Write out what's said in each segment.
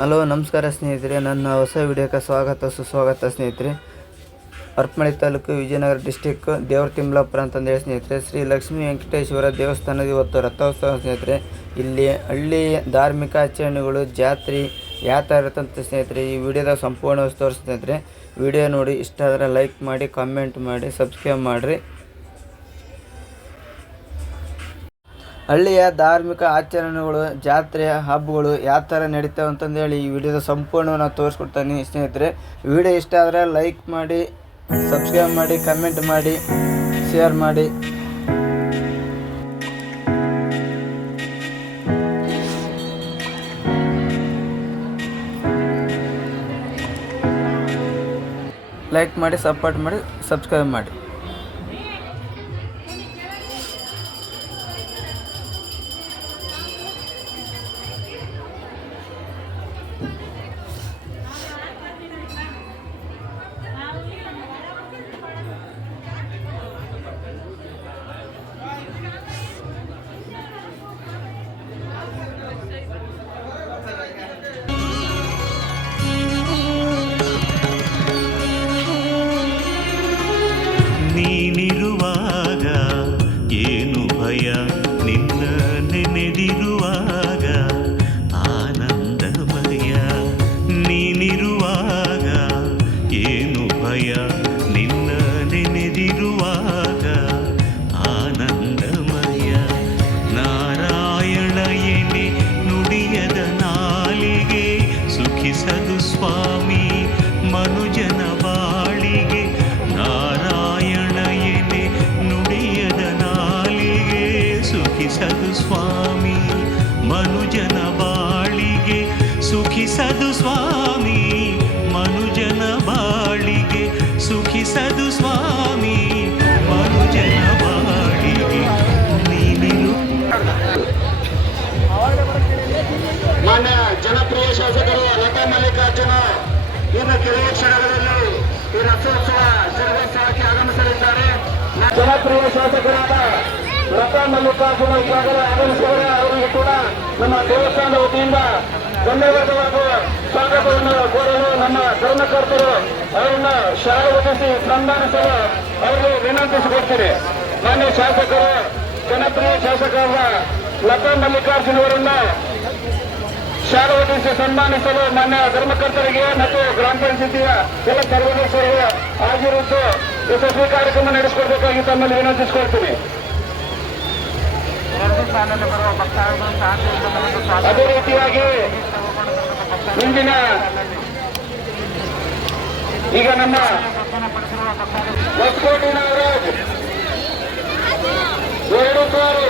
Hello ನಮಸ್ಕಾರ ಸ್ನೇಹಿತರೆ, ನನ್ನ ಹೊಸ ವಿಡಿಯೋಕ್ಕೆ ಸ್ವಾಗತ ಸುಸ್ವಾಗತ ಸ್ನೇಹಿತರೆ. ಹರಪನಹಳ್ಳಿ ತಾಲೂಕು, ವಿಜಯನಗರ ಡಿಸ್ಟಿಕ್, ದೇವರತಿಮ್ಲಾಪುರ ಅಂತಂದೇಳಿ ಸ್ನೇಹಿತರೆ, ಶ್ರೀ ಲಕ್ಷ್ಮೀ ವೆಂಕಟೇಶ್ವರ ದೇವಸ್ಥಾನದ ಇವತ್ತು ರಥೋತ್ಸವ ಸ್ನೇಹಿತರೆ. ಇಲ್ಲಿ ಹಳ್ಳಿ ಧಾರ್ಮಿಕ ಆಚರಣೆಗಳು, ಜಾತ್ರೆ ಯಾವ ಥರ ಇರುತ್ತಂತ ಸ್ನೇಹಿತರೆ ಈ ವಿಡಿಯೋದಾಗ ಸಂಪೂರ್ಣವಾಗಿ ತೋರಿಸಿ ಸ್ನೇಹಿತರೆ. ವಿಡಿಯೋ ನೋಡಿ ಇಷ್ಟ ಆದರೆ ಲೈಕ್ ಮಾಡಿ, ಕಾಮೆಂಟ್ ಮಾಡಿ, ಸಬ್ಸ್ಕ್ರೈಬ್ ಮಾಡಿರಿ. ಹಳ್ಳಿಯ ಧಾರ್ಮಿಕ ಆಚರಣೆಗಳು, ಜಾತ್ರೆ, ಹಬ್ಬಗಳು ಯಾವ ಥರ ನಡೀತಾವೆ ಅಂತಂದೇಳಿ ಈ ವಿಡಿಯೋದ ಸಂಪೂರ್ಣವಾಗಿ ನಾನು ತೋರಿಸ್ಕೊಡ್ತೀನಿ ಸ್ನೇಹಿತರೆ. ವಿಡಿಯೋ ಇಷ್ಟ ಆದರೆ ಲೈಕ್ ಮಾಡಿ, ಸಬ್ಸ್ಕ್ರೈಬ್ ಮಾಡಿ, ಕಮೆಂಟ್ ಮಾಡಿ, ಶೇರ್ ಮಾಡಿ. ಲೈಕ್ ಮಾಡಿ, ಸಪೋರ್ಟ್ ಮಾಡಿ, ಸಬ್ಸ್ಕ್ರೈಬ್ ಮಾಡಿ. ನೀನಿರುವಾಗ ಏನು ಭಯ, ನಿನ್ನ ನೆನೆದಿರುವಾಗ ಆನಂದಮಯ. ನೀನಿರುವಾಗ ಏನು ಭಯ, ನಿನ್ನ ನೆನೆದಿರುವಾಗ ಆನಂದಮಯ. ನಾರಾಯಣ ಎನೆ ನುಡಿಯದ ನಾಲಿಗೆ, ಸುಖಿಸದು ಸ್ವಾಮಿ ಮನುಜನ ಬಾಳಿಗೆ. ನಾರಾಯಣ ಎನೆ ನುಡಿಯದ ನಾಲಿಗೆ, ಸುಖಿಸದು ಸ್ವಾಮಿ ಮನುಜನ ಬಾಳಿಗೆ. ಸುಖಿಸದು ಸ್ವಾಮಿ ಮನುಜನ ಬಾಳಿಗೆ, ಸುಖಿಸದು ಸ್ವಾಮಿ ಮನುಜನ ಬಾಳಿಗೆ. ನೀನಿರು ಮಾನ್ಯ ಜನಪ್ರಿಯ ಶಾಸಕರು ಲತಾ ಮಲ್ಲಿಕಾರ್ಜುನ ಇನ್ನು ಕೆಲವು ಕ್ಷಣಗಳಲ್ಲಿ ಈ ರಥೋತ್ಸವ ಜರುಗಿಸೋಕೆ ಆಗಮಿಸಲಿದ್ದಾರೆ. ಜನಪ್ರಿಯ ಶಾಸಕರಾದ ಲತಾ ಮಲ್ಲಿಕಾರ್ಜುನ ಈಗಾಗಲೇ ಆಗಮಿಸಿದರೆ ಅವರಿಗೆ ಕೂಡ ನಮ್ಮ ದೇವಸ್ಥಾನದ ವತಿಯಿಂದ ಧನ್ಯವಾದವಾದ ಸ್ವಾಗತವನ್ನು ಕೋರಲು ನಮ್ಮ ಧರ್ಮಕರ್ತರು ಅವರನ್ನು ಶಾಲೆಗೊಳಿಸಿ ಸನ್ಮಾನಿಸಲು ಅವರಿಗೆ ವಿನಂತಿಸಿಕೊಡ್ತೀನಿ. ಮಾನ್ಯ ಶಾಸಕರು, ಜನಪ್ರಿಯ ಶಾಸಕರಾದ ಲತಾ ಮಲ್ಲಿಕಾರ್ಜುನ ಅವರನ್ನು ಶಾಲೆಗೊಳಿಸಿ ಸನ್ಮಾನಿಸಲು ಮಾನ್ಯ ಧರ್ಮಕರ್ತರಿಗೆ ಮತ್ತು ಗ್ರಾಮ ಪಂಚಾಯತಿಯ ಎಲ್ಲ ಸರ್ವಸದಸ್ಯರು ಆಗಿರುವುದು ಯಶಸ್ವಿ ಕಾರ್ಯಕ್ರಮ ನಡೆಸಿಕೊಡ್ಬೇಕಾಗಿ ತಮ್ಮಲ್ಲಿ ವಿನಂತಿಸಿಕೊಳ್ತೀನಿ. ಅದೇ ರೀತಿಯಾಗಿ ಇಂದಿನ ಈಗ ನಮ್ಮ ಹೊಸಕೋಟೆ ನಾಗರಾಜ್ 2 ಸಾರಿ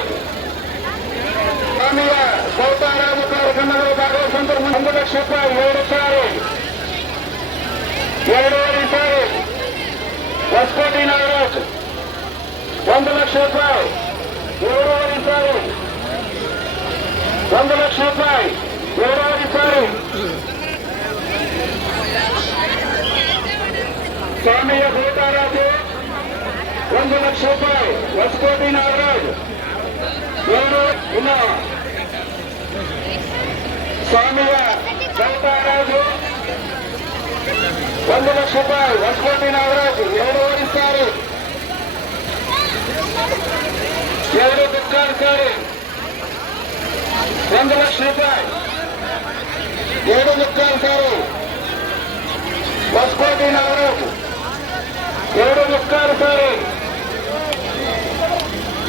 ಸ್ವಾಮಿಯ ಸೌತಾರಾಮ ಕಾರ್ಯಕ್ರಮದಲ್ಲಿ ಭಾಗವಹಿಸಿದರು. 1 ಲಕ್ಷ ರೂಪಾಯಿ 2 ಸಾರಿ, 2.5 ಸಾರಿ ಹೊಸಕೋಟೆ ನಾಗರಾಜ್ 1 ಲಕ್ಷ ರೂಪಾಯಿ, 2.5 ಸಾರಿ 1 ಲಕ್ಷ ರೂಪಾಯಿ, 2.5 ಸಾರಿ ಸ್ವಾಮಿಯ ಸೌತಾರಾಜು 1 ಲಕ್ಷ ರೂಪಾಯಿ ಹೊಸಕೋಟೆ ನಾಗರಾಜ್. ಇನ್ನು ಸ್ವಾಮಿಯ ಸೌತಾರಾಜು 1 ಲಕ್ಷ ರೂಪಾಯಿ ಹೊಸಕೋಟೆ ನಾಗರಾಜ್ 2.5 ಸಾರಿ, 2 ಮುಕ್ಕಾಲು ಸಾರಿ 1 ಲಕ್ಷ ರೂಪಾಯಿ, 2 ಮುಕ್ಕಾಲು ಸಾರಿ ಹೊಸಕೋಟೆ ನಾಗರಾಜ್ 2 ಮುಕ್ಕಾಲು ಸಾರಿ,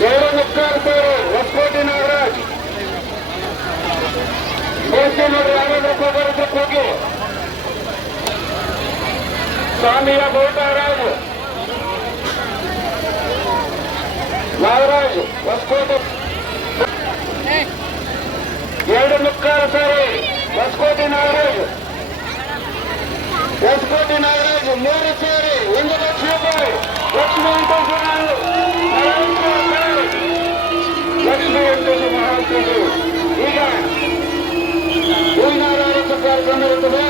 2 ಮುಕ್ಕಾಲು ಸಾರಿ ಹೊಸಕೋಟೆ ನಾಗರಾಜ್. ಗೋಷ್ಠಿ ನೋಡಿ ಯಾರಾದ್ರೂ ಹೋಗಿ ಸ್ವಾಮಿಯ ಗೋಟಾರಾಜ್ ನಾಗರಾಜ್ ಹೊಸಕೋಟೆ 2 ಮುಕ್ಕಾಲು ಸಾರಿ ಹೊಸಕೋಟೆ ನಾಗರಾಜ್, ಹೊಸಕೋಟೆ ನಾಗರಾಜ್ 3 ಸಾರಿ 1 ಲಕ್ಷ ರೂಪಾಯಿ ಲಕ್ಷ್ಮೀ ವೆಂಕಟೇಶ್ವರ ಮಹಾರಾಷ್ಟ್ರರು. ಈಗ ಹೂವಿನ ಕಾರ್ಯಕ್ರಮ ಇರುತ್ತದೆ.